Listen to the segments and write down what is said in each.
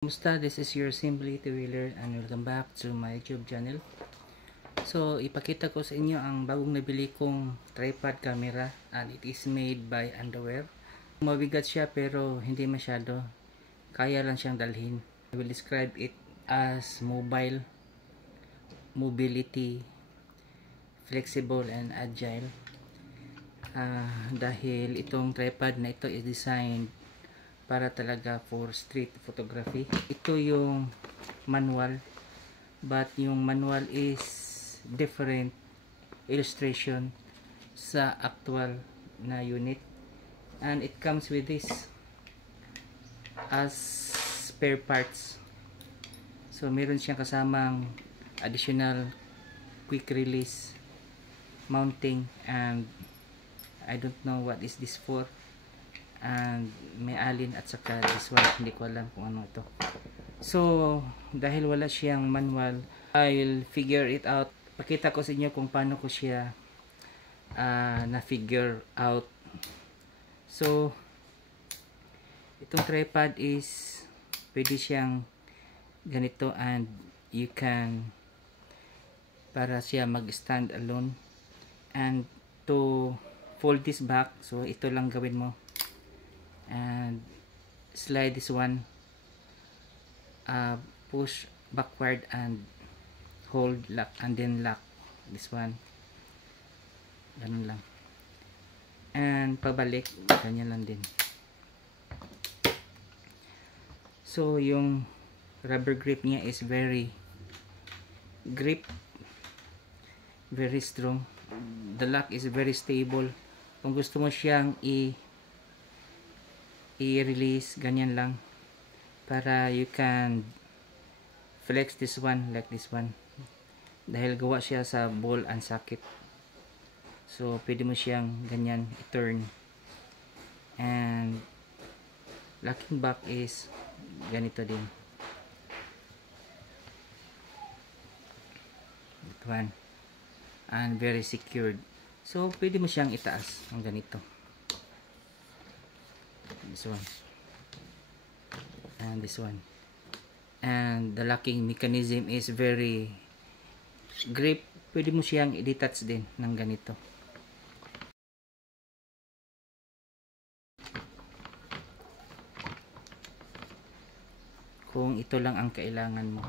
Kumusta? This is your Simply Two-Wheeler and welcome back to my YouTube channel. So, ipakita ko sa inyo ang bagong nabili kong tripod camera and it is made by Underwear. Mabigat siya pero hindi masyado. Kaya lang siyang dalhin. I will describe it as mobility, flexible and agile. Dahil itong tripod na ito is designed para talaga for street photography. Ito yung manual, but yung manual is different illustration sa actual na unit, and it comes with this as spare parts. So meron siyang kasamang additional quick release mounting, and I don't know what is this for, and may alin at saka this one, hindi ko alam kung ano ito. So dahil wala siyang manual, I'll figure it out. Pakita ko sa inyo kung paano ko siya na figure out. So itong tripod is pwede siyang ganito, and you can para siya mag stand alone, and to fold this back, so ito lang gawin mo and slide this one, push backward and hold, lock, and then lock this one, ganun lang, and pabalik ganyan lang din. So yung rubber grip niya is very strong. The lock is very stable. Kung gusto mo siyang i-release, ganyan lang, para you can flex this one like this one, dahil gawa siya sa ball and socket. So pwede mo siyang ganyan i-turn, and locking back is ganito din, that one, and very secured. So pwede mo siyang itaas ng ganito, this one and this one, and the locking mechanism is very grip. Pwede mo siyang i-detach din ng ganito. Kung ito lang ang kailangan mo.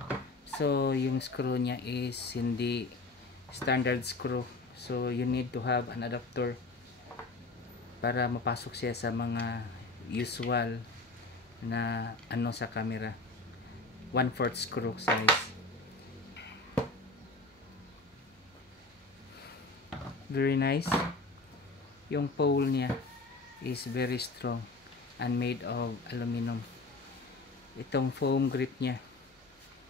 So yung screw niya is hindi standard screw, so you need to have an adapter para mapasok siya sa mga usual na ano sa camera. 1/4 screw size. Very nice. Yung pole niya is very strong and made of aluminum. Itong foam grip niya,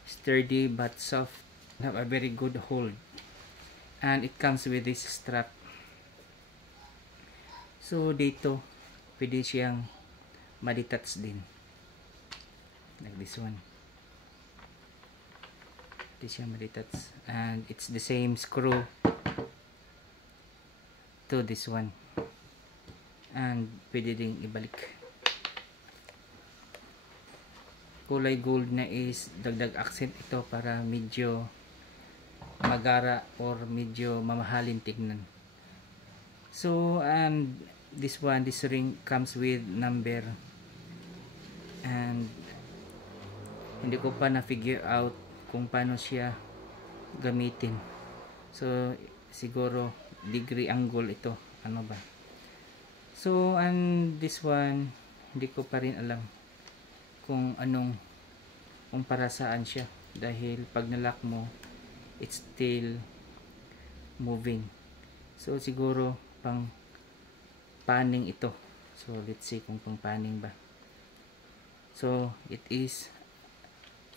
sturdy but soft, have a very good hold, and it comes with this strap. So dito pwede siyang ma-detach din like this one. Pwede siyang ma-detach, and it's the same screw to this one, and pwede ding ibalik. Kulay gold na is dagdag accent ito para medyo magara or medyo mamahalin tignan. So and this one, this ring comes with number, and hindi ko pa na figure out kung paano siya gamitin. So siguro degree angle ito, ano ba. So and this one, hindi ko pa rin alam kung para saan siya, dahil pag nalock mo it's still moving. So siguro pang panning ito. So let's see kung pang panning ba. So it is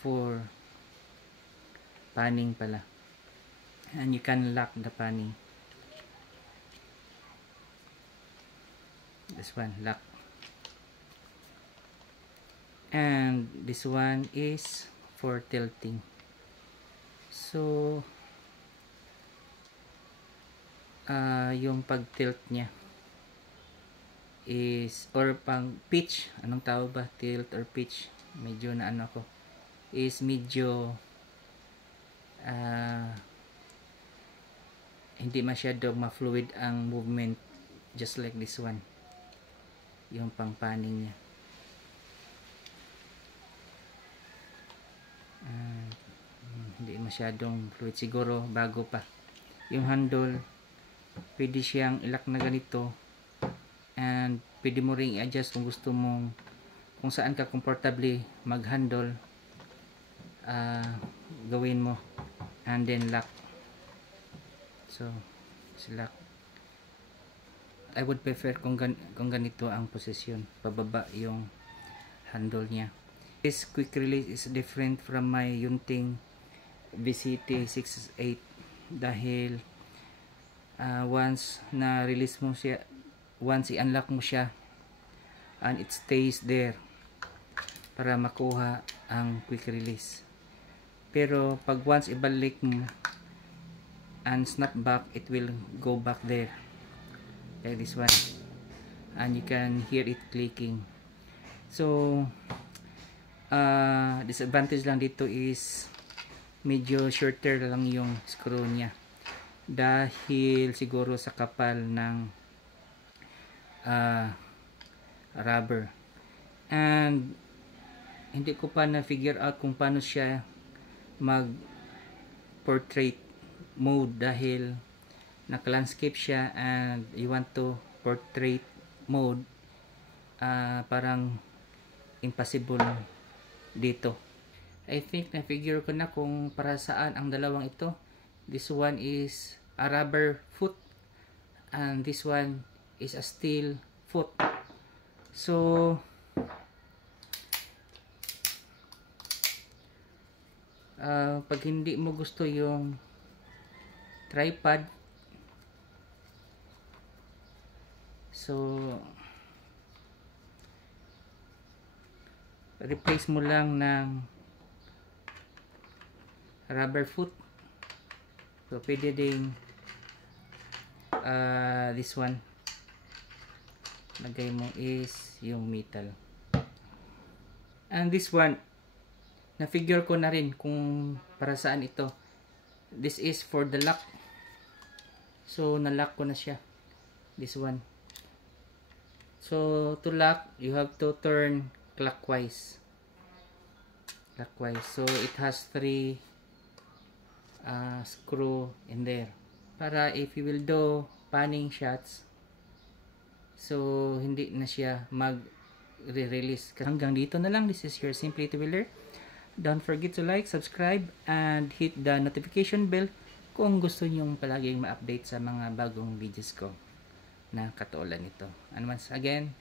for panning pala, and you can lock the panning. This one, lock. And this one is for tilting. So yung pag tilt niya is, or pang pitch, anong tawag ba, tilt or pitch, medyo na ano ako, is medyo hindi masyadong ma-fluid ang movement, just like this one, yung pang-panning niya. Hindi masyadong fluid, siguro bago pa. Yung handle, pwede siyang ilak na ganito, and pwede mo ring i-adjust kung gusto mong, kung saan ka comfortably mag-handle, gawin mo, and then lock. So lock. I would prefer kung ganito ang posisyon, pababa yung handle niya. This quick release is different from my Yunting VCT 68 dahil once na release mo siya, once i-unlock mo siya, and it stays there para makuha ang quick release. Pero pag once ibalik mo and snap back, it will go back there like this one, and you can hear it clicking. So disadvantage lang dito is medyo shorter lang yung screw niya dahil siguro sa kapal ng rubber, and hindi ko pa na figure out kung paano siya mag portrait mode dahil naka landscape siya, and you want to portrait mode, parang impossible dito. I think na figure ko na kung para saan ang dalawang ito. This one is a rubber foot and this one is a steel foot. So pag hindi mo gusto yung tripod, so replace mo lang ng rubber foot. So pwede ding this one lagay mo is yung metal, and this one na figure ko na rin kung para saan ito. This is for the lock, so na-lock ko na siya, this one. So to lock, you have to turn clockwise. So it has 3 screw in there para if you will do panning shots, so hindi na siya mag-release. Hanggang dito na lang. This is your Simply Two-Wheeler. Don't forget to like, subscribe, and hit the notification bell kung gusto nyong palaging ma-update sa mga bagong videos ko na katulad nito. And once again,